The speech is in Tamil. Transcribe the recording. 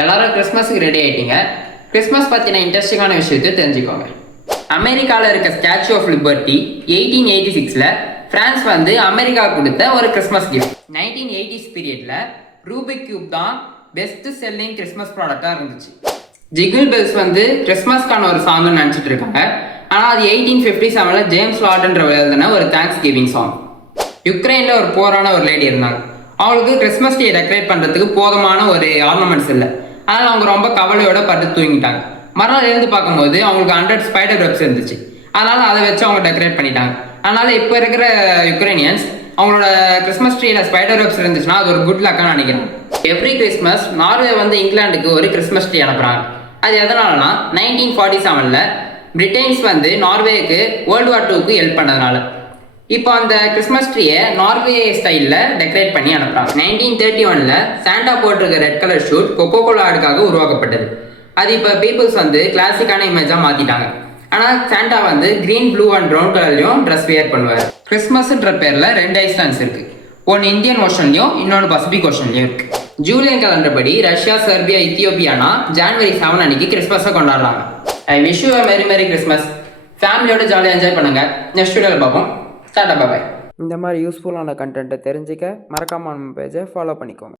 எல்லாரும் கிறிஸ்மஸுக்கு ரெடி ஆகிட்டீங்க. கிறிஸ்மஸ் பற்றின இன்ட்ரெஸ்டிங்கான விஷயத்தை தெரிஞ்சுக்கோங்க. அமெரிக்காவில் இருக்க ஸ்டாச்சு ஆஃப் லிபர்ட்டி 1886 ஃப்ரான்ஸ் வந்து அமெரிக்கா கொடுத்த ஒரு கிறிஸ்மஸ் கிஃப்ட். 1980s பீரியடில் ரூபிக் கியூப் தான் பெஸ்ட் செல்லிங் கிறிஸ்மஸ் ப்ராடக்டாக இருந்துச்சு. ஜிகிள் பெல்ஸ் வந்து கிறிஸ்மஸ்க்கான ஒரு சாங்னு நினச்சிட்டு இருக்காங்க. ஆனால் அது 1857 ஜேம்ஸ் லார்டன்ற எழுதின ஒரு தேங்க்ஸ் கிவிங் சாங். யுக்ரைனில் ஒரு போரான ஒரு லேடி இருந்தாங்க. அவங்களுக்கு கிறிஸ்மஸ் டே டெக்கரேட் பண்ணுறதுக்கு போதுமான ஒரு ஆர்னமெண்ட்ஸ் இல்லை. அதனால் அவங்க ரொம்ப கவலையோட பட்டு தூங்கிட்டாங்க. மறுநாள் எழுந்து பார்க்கும்போது அவங்களுக்கு 100 ஸ்பைடர் வெப்ஸ் இருந்துச்சு. அதனால் அதை வச்சு அவங்க டெக்கரேட் பண்ணிட்டாங்க. அதனால் இப்போ இருக்கிற யுக்ரைனியன்ஸ் அவங்களோட கிறிஸ்மஸ் ட்ரீயில் ஸ்பைடர் வெப்ஸ் இருந்துச்சுன்னா அது ஒரு குட் லக்கான்னு நினைக்கிறேன். எவ்ரி கிறிஸ்மஸ் நார்வே வந்து இங்கிலாந்துக்கு ஒரு கிறிஸ்மஸ் ட்ரீ அனுப்புகிறாங்க. அது எதனாலனா 1947 பிரிட்டன்ஸ் வந்து நார்வேக்கு வேர்ல்டு வார் 2க்கு ஹெல்ப் பண்ணதுனால. இப்போ அந்த கிறிஸ்மஸ் ட்ரீயை நார்வே ஸ்டைலில் டெக்கரேட் பண்ணி அனுப்புகிறாங்க. 1931 சாண்டா போட்டிருக்க red colour suit Coca Cola ஆடுக்காக உருவாக்கப்பட்டது. அது இப்போ பீப்புள்ஸ் வந்து கிளாசிக்கான இமேஜாக மாற்றிட்டாங்க. ஆனால் சாண்டா வந்து கிரீன், ப்ளூ அண்ட் ப்ரௌன் கலர்லையும் ட்ரெஸ் வியர் பண்ணுவார். கிறிஸ்மஸ்ன்ற பேரில் 2 ஐஸ்லாண்ட்ஸ் இருக்குது. ஒன்று இந்தியன் ஓஷன்லையும் இன்னொன்று பசிபிக் ஓஷன்லையும் இருக்குது. ஜூலியன் கலண்டர் படி ரஷ்யா, செர்பியா, இத்தியோப்பியானா ஜான்வரி 7 அன்னைக்கு கிறிஸ்மஸை கொண்டாடுறாங்க. I wish you merry merry Christmas. ஃபேமிலியோட ஜாலியாக என்ஜாய் பண்ணுங்கள். நெக்ஸ்ட் வீடியோவில் பார்ப்போம். டாடா பாய். இந்த மாதிரி யூஸ்ஃபுல்லான கண்டென்ட்டை தெரிஞ்சுக்க மறக்காமல் நம்ம பேஜை ஃபாலோ பண்ணிக்கோங்க.